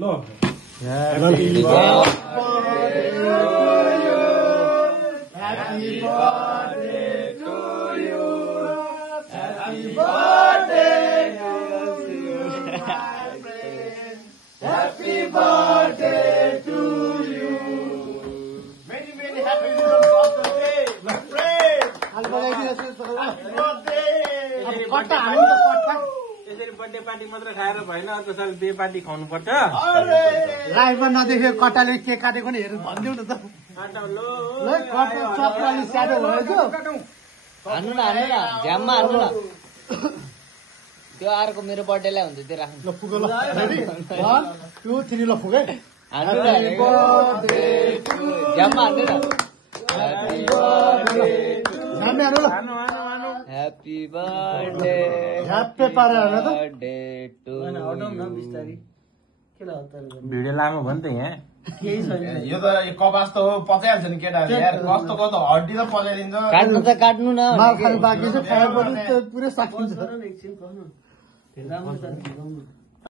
ल Happy birthday to you. Happy birthday to you, my friend. Happy birthday to you. Many, many happy returns of the day, my friend. Happy birthday. यसरी birthday party मात्र खाएर भएन अर्को साल बिहे party खाउनु पर्छ लाइभमा नदेखेको कटाले के काटेको नि हेर्नु भनिदेऊ न त चप्राले स्याडो भएको हान्नु न झ्याममा हान्नु न त्यो अर्को मेरो बर्थडेलाई हुन्छ त्यो राख्नु ल फुको ल रेडी 1 2 3 ल फुके हान्नु न झ्याममा हान्नु न झ्याममा हान्नु ल happy birthday happy birthday to video लामो भयो नि त यहाँ यो त कपास त हो पचाइहाल्छ नि केटाहरु यार कस्तो कस्तो हड्डी त पचाइदिन्छ काट्नु त काट्नु न माल खानु बाँकी छ खायो भने त पुरै सकिन्छ